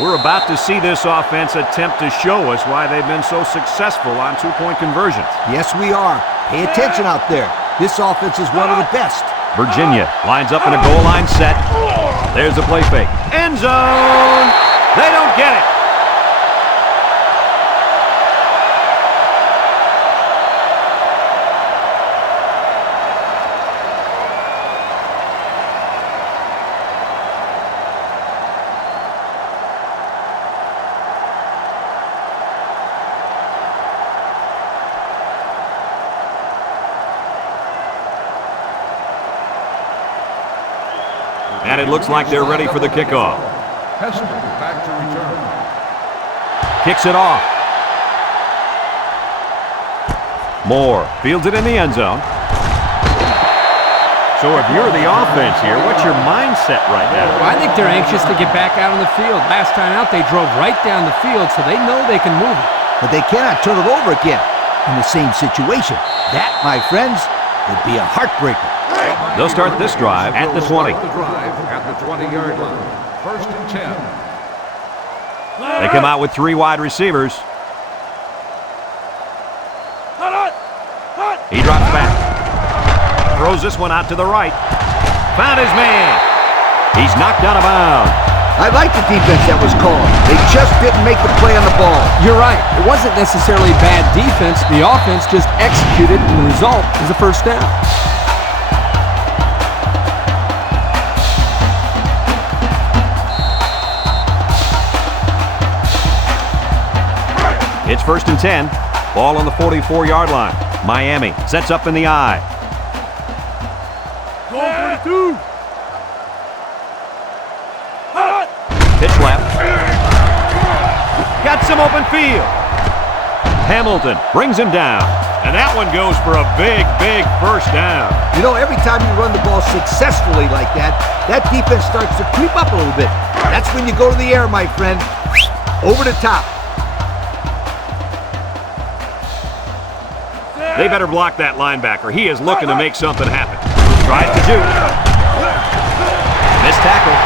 We're about to see this offense attempt to show us why they've been so successful on 2-point conversions. Yes, we are. Pay attention out there. This offense is one of the best. Virginia lines up in a goal line set. There's a play fake. End zone. They don't get it. And it looks like they're ready for the kickoff. Hester back to return. Kicks it off. Moore fields it in the end zone. So if you're the offense here, what's your mindset right now? I think they're anxious to get back out on the field. Last time out, they drove right down the field, so they know they can move it. But they cannot turn it over again in the same situation. That, my friends, would be a heartbreaker. They'll start this drive at the 20. The drive at the 20-yard line. 1st and 10. They come out with 3 wide receivers. He drops back. Throws this one out to the right. Found his man. He's knocked out of bounds. I like the defense that was called. They just didn't make the play on the ball. You're right. It wasn't necessarily bad defense. The offense just executed, and the result is a 1st down. It's 1st and 10. Ball on the 44-yard line. Miami sets up in the I. Pitch left. Got some open field. Hamilton brings him down. And that one goes for a big, big first down. You know, every time you run the ball successfully like that, that defense starts to creep up a little bit. That's when you go to the air, my friend. Over the top. They better block that linebacker. He is looking to make something happen. Tries to shoot. Missed tackle.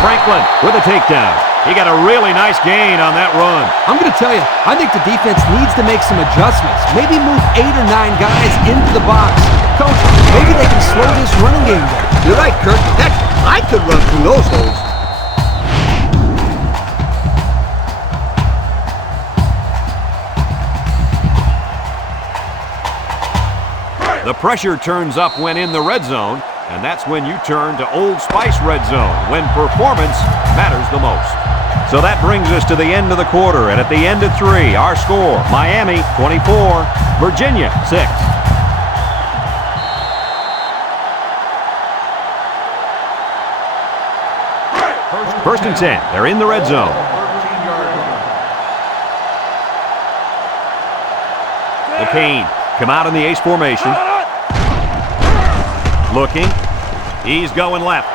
Franklin with a takedown. He got a really nice gain on that run. I'm going to tell you, I think the defense needs to make some adjustments. Maybe move 8 or 9 guys into the box. Coach, maybe they can slow this running game down. You're right, Kirk. Heck, I could run through those holes. The pressure turns up when in the red zone, and that's when you turn to Old Spice Red Zone, when performance matters the most. So that brings us to the end of the quarter, and at the end of 3, our score, Miami 24, Virginia 6. First and 10, they're in the red zone. McCain come out in the ace formation. Looking. He's going left.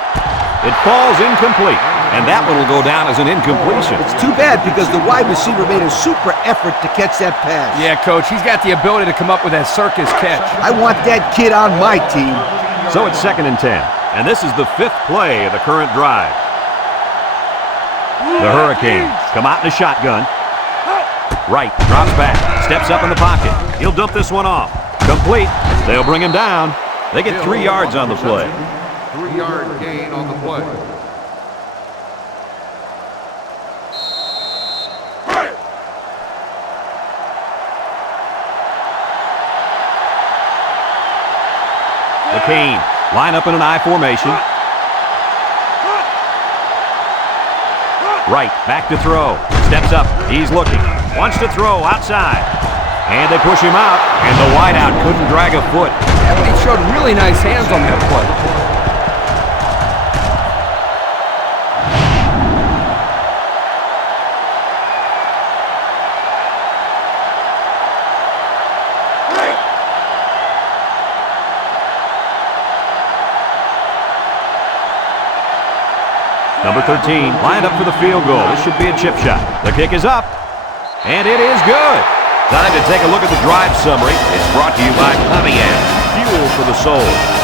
It falls incomplete, and that one will go down as an incompletion. It's too bad because the wide receiver made a super effort to catch that pass. Yeah, Coach, he's got the ability to come up with that circus catch. I want that kid on my team. So it's 2nd and 10, and this is the 5th play of the current drive. The Hurricanes come out in a shotgun. Wright drops back, steps up in the pocket. He'll dump this one off. Complete. They'll bring him down. They get 3 yards on the play. 3-yard gain on the play. McCain line up in an I formation. Wright back to throw. Steps up. He's looking. Wants to throw outside. And they push him out, and the wideout couldn't drag a foot. Yeah, but he showed really nice hands on that play. Number 13 lined up for the field goal. This should be a chip shot. The kick is up, and it is good. Time to take a look at the drive summary. It's brought to you by Pontiac, fuel for the soul.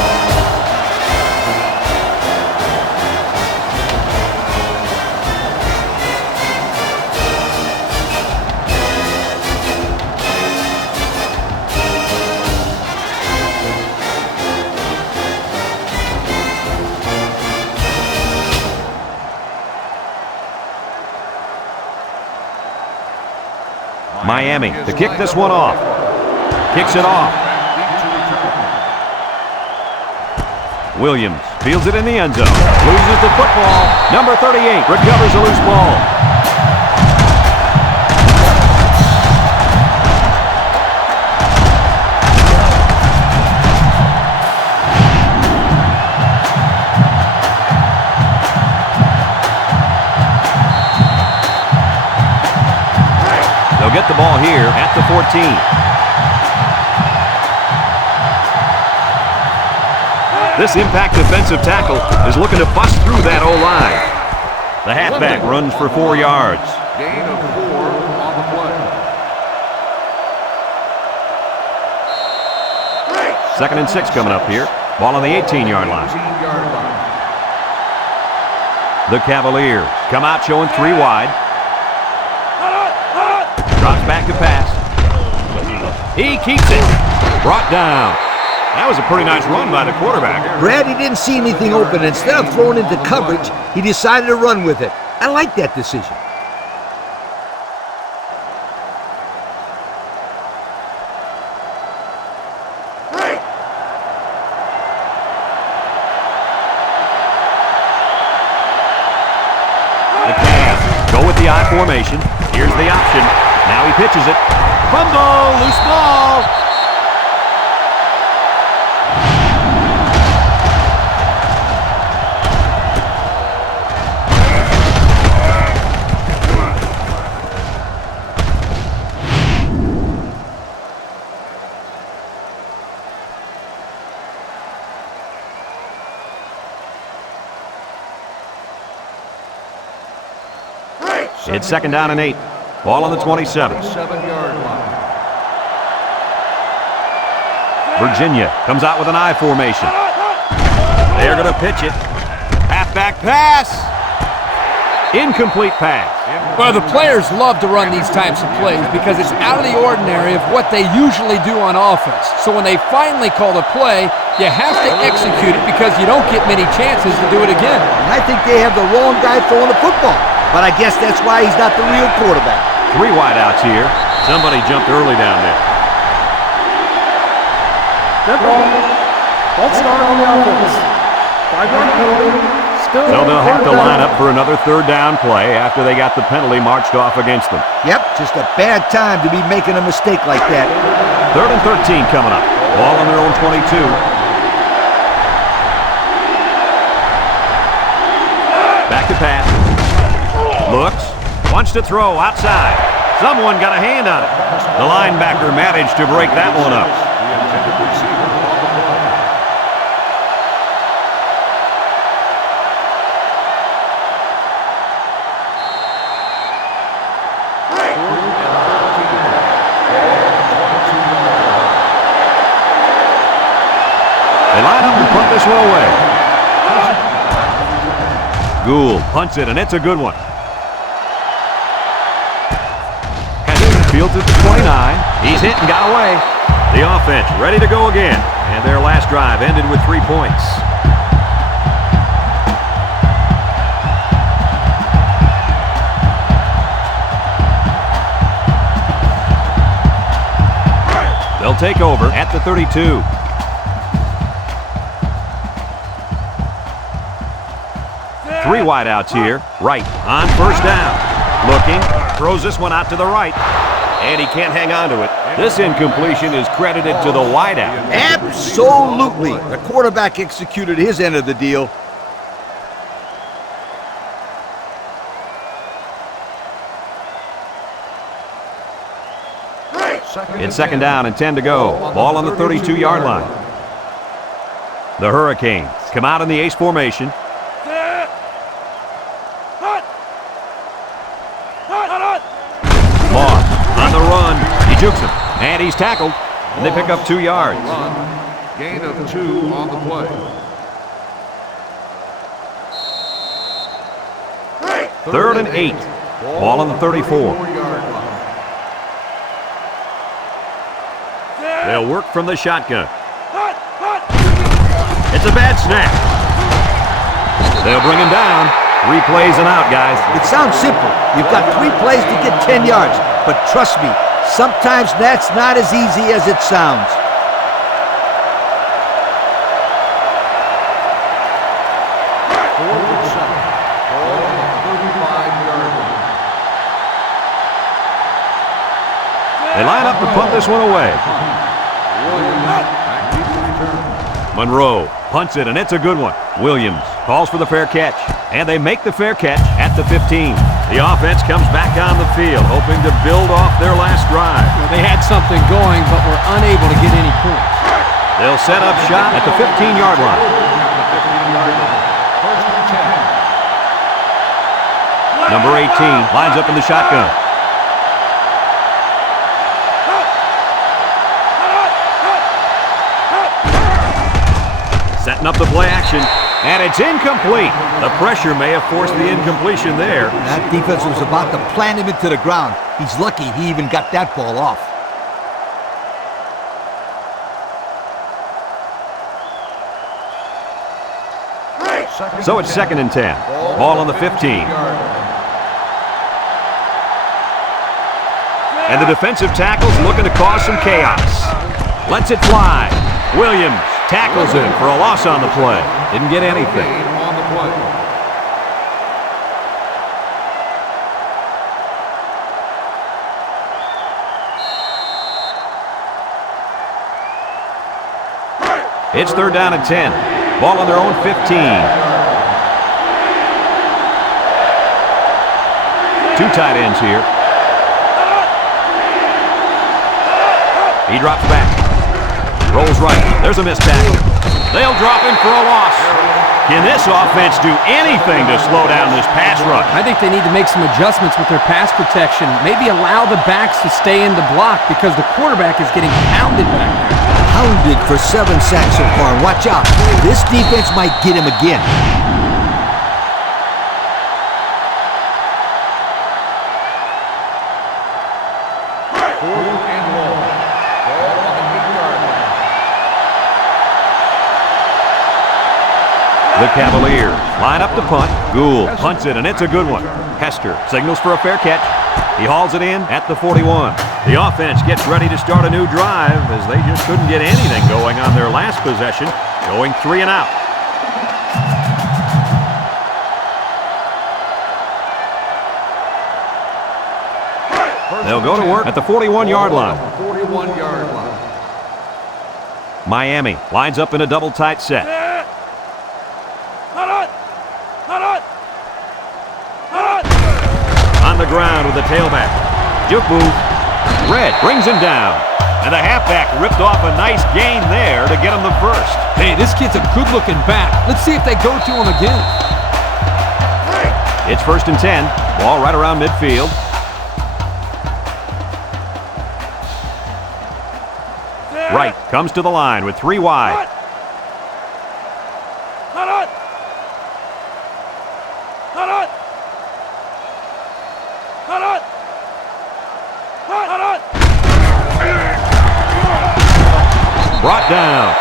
Miami to kick this one off. Kicks it off. Williams fields it in the end zone. Loses the football. Number 38 recovers a loose ball. They'll get the ball here at the 14. This impact defensive tackle is looking to bust through that O-line. The halfback runs for 4 yards. Gain of 4 on the play. 2nd and 6 coming up here. Ball on the 18-yard line. The Cavaliers come out showing 3 wide. Drops back to pass. He keeps it. Brought down. That was a pretty nice run by the quarterback. Brad, he didn't see anything open. Instead of throwing into coverage, he decided to run with it. I like that decision. The Cavs go with the I formation. Here's the option. Now he pitches it. Fumble, loose ball. It's 2nd down and 8. Ball on the 27. 7-yard line. Virginia comes out with an I formation. They're going to pitch it. Halfback pass. Incomplete pass. Well, the players love to run these types of plays because it's out of the ordinary of what they usually do on offense. So when they finally call the play, you have to execute it because you don't get many chances to do it again. And I think they have the wrong guy throwing the football. But I guess that's why he's not the real quarterback. 3 wideouts here. Somebody jumped early down there. Good ball. Let's start on the offense. 5-yard penalty. So they'll have to line up for another 3rd down play after they got the penalty marched off against them. Yep, just a bad time to be making a mistake like that. 3rd and 13 coming up. Ball on their own 22. Back to pass. Looks. Wants to throw outside. Someone got a hand on it. The linebacker managed to break that one up. The intended receiver on the play. They line up and punt this one away. Gould punts it, and it's a good one. Fields at the 29. He's hit and got away. The offense ready to go again. And their last drive ended with 3 points. They'll take over at the 32. Three wideouts here. Right on 1st down. Looking. Throws this one out to the right. And he can't hang on to it. This incompletion is credited to the wideout. Absolutely. The quarterback executed his end of the deal. It's 2nd down and 10 to go. Ball on the 32-yard line. The Hurricanes come out in the ace formation. Moss on the run. He jukes him. And he's tackled. And they pick up 2 yards. Gain of 2 on the play. 3rd and 8. Ball on the 34. They'll work from the shotgun. It's a bad snap. They'll bring him down. 3 plays and out, guys. It sounds simple. You've got 3 plays to get 10 yards. But trust me, sometimes that's not as easy as it sounds. They line up to punt this one away. Monroe punts it, and it's a good one. Williams calls for the fair catch, and they make the fair catch at the 15. The offense comes back on the field, hoping to build off their last drive. Well, they had something going, but were unable to get any points. They'll set up shop at the 15-yard line. Number 18 lines up in the shotgun. Setting up the play action, and it's incomplete. The pressure may have forced the incompletion there. That defense was about to plant him into the ground. He's lucky he even got that ball off. So it's 2nd and 10. Ball on the 15. And the defensive tackle's looking to cause some chaos. Lets it fly. Williams tackles him for a loss on the play. Didn't get anything. On the play. It's 3rd down and 10. Ball on their own 15. 2 tight ends here. He drops back. Rolls right. There's a missed tackle. They'll drop him for a loss. Can this offense do anything to slow down this pass rush? I think they need to make some adjustments with their pass protection. Maybe allow the backs to stay in the block because the quarterback is getting pounded back there. Pounded for 7 sacks so far. Watch out. This defense might get him again. The Cavaliers line up to punt. Gould punts it, and it's a good one. Hester signals for a fair catch. He hauls it in at the 41. The offense gets ready to start a new drive as they just couldn't get anything going on their last possession, going 3 and out. They'll go to work at the 41-yard line. 41-yard line. Miami lines up in a double tight set. On the ground with the tailback. Juke move. Red brings him down. And the halfback ripped off a nice gain there to get him the first. Hey, this kid's a good-looking back. Let's see if they go to him again. It's 1st and 10. Ball right around midfield. Wright comes to the line with 3 wide. Brought down.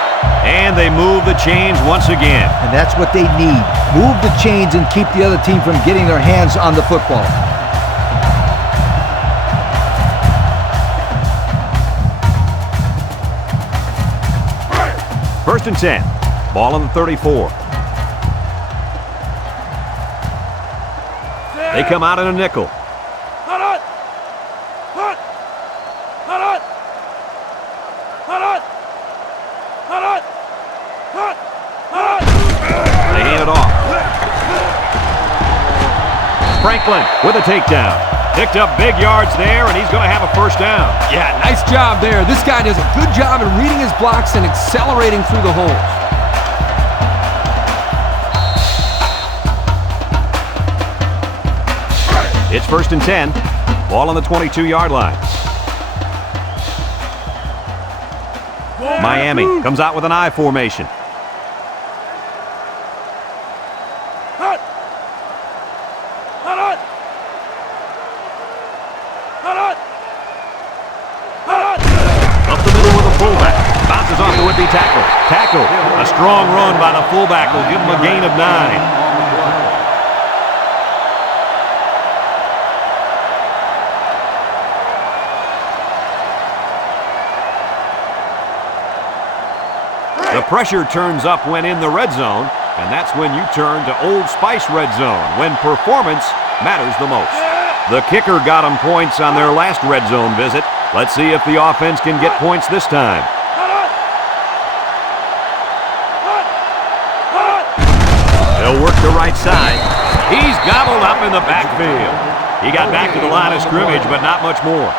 And they move the chains once again. And that's what they need. Move the chains and keep the other team from getting their hands on the football. First and 10. Ball on the 34. They come out in a nickel. They hand it off. Franklin with a takedown. Picked up big yards there, and he's going to have a first down. Yeah, nice job there. This guy does a good job at reading his blocks and accelerating through the holes. It's 1st and 10. Ball on the 22-yard line. Miami comes out with an I formation. Up the middle with a fullback. Bounces off the would-be tackle. Tackle. A strong run by the fullback will give him a gain of 9. The pressure turns up when in the red zone, and that's when you turn to Old Spice Red Zone, when performance matters the most. The kicker got them points on their last red zone visit. Let's see if the offense can get points this time. They'll work the right side. He's gobbled up in the backfield. He got back to the line of scrimmage, but not much more.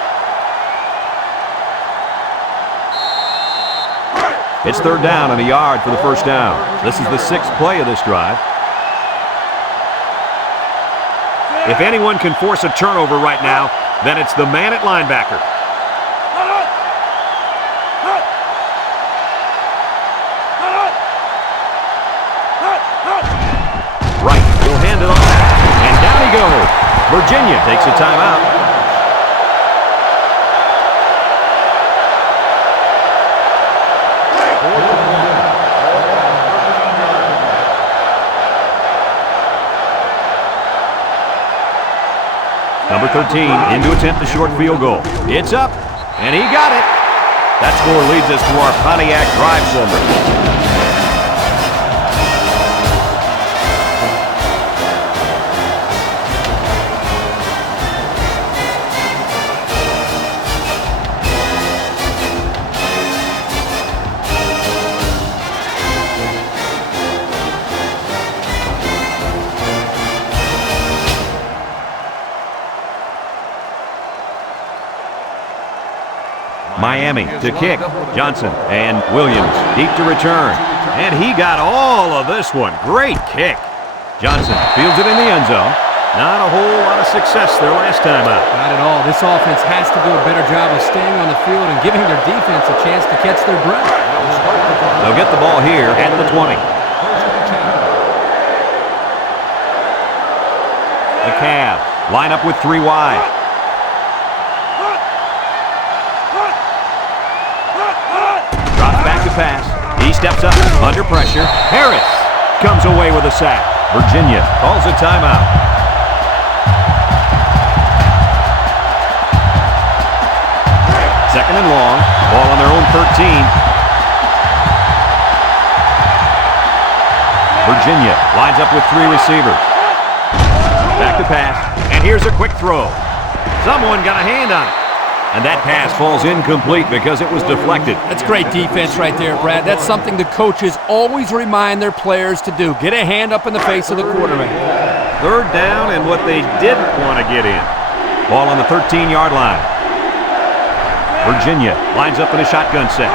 It's 3rd down and a yard for the first down. This is the 6th play of this drive. If anyone can force a turnover right now, then it's the man at linebacker. Right, he'll hand it off. And down he goes. Virginia takes a timeout. Number 13 in to attempt the short field goal. It's up, and he got it. That score leads us to our Pontiac drive summary. Miami to kick. Johnson and Williams deep to return. And he got all of this one. Great kick. Johnson fields it in the end zone. Not a whole lot of success their last time out. Not at all. This offense has to do a better job of staying on the field and giving their defense a chance to catch their breath. They'll get the ball here at the 20. The Cavs line up with 3 wide. Drops back to pass. He steps up under pressure. Harris comes away with a sack. Virginia calls a timeout. Second and long. Ball on their own 13. Virginia lines up with 3 receivers. Back to pass. And here's a quick throw. Someone got a hand on it. And that pass falls incomplete because it was deflected. That's great defense right there, Brad. That's something the coaches always remind their players to do. Get a hand up in the face of the quarterback. Third down and what they didn't want to get in. Ball on the 13-yard line. Virginia lines up in a shotgun set.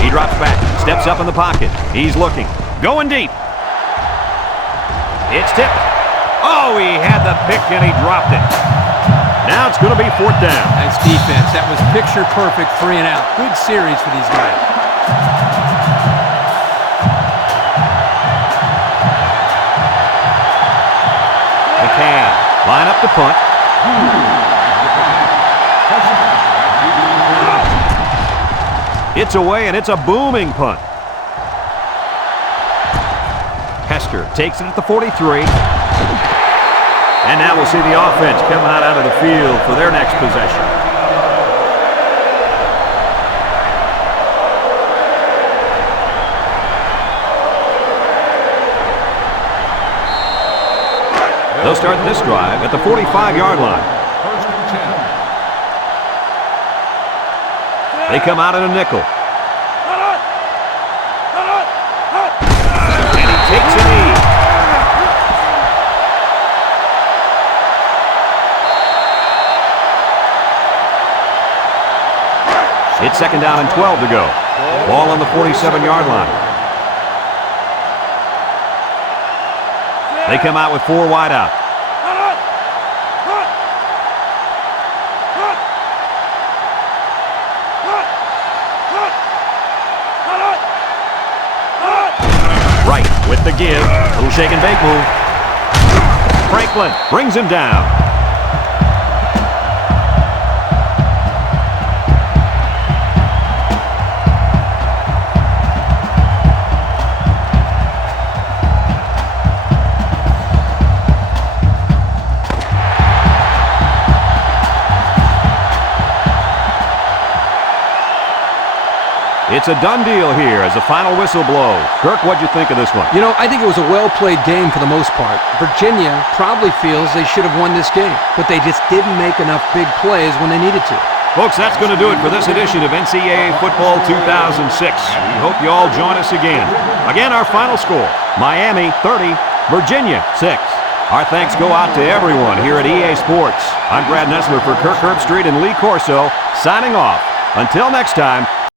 He drops back, steps up in the pocket. He's looking, going deep. It's tipped. Oh, he had the pick and he dropped it. Now it's going to be 4th down. Nice defense. That was picture perfect 3 and out. Good series for these guys. The Cavs line up to punt. It's away, and it's a booming punt. Hester takes it at the 43. And now we'll see the offense come out of the field for their next possession. They'll start this drive at the 45-yard line. First and 10. They come out in a nickel. And he takes a knee. It's second down and 12 to go. Ball on the 47-yard line. They come out with 4 wide out. Right with the give. Little shake and bake move. Franklin brings him down. It's a done deal here as the final whistle blows. Kirk, what'd you think of this one? You know, I think it was a well-played game for the most part. Virginia probably feels they should have won this game, but they just didn't make enough big plays when they needed to. Folks, that's going to do it for this edition of NCAA Football 2006. We hope you all join us again. Again, our final score, Miami 30, Virginia 6. Our thanks go out to everyone here at EA Sports. I'm Brad Nessler for Kirk Herbstreit and Lee Corso, signing off. Until next time,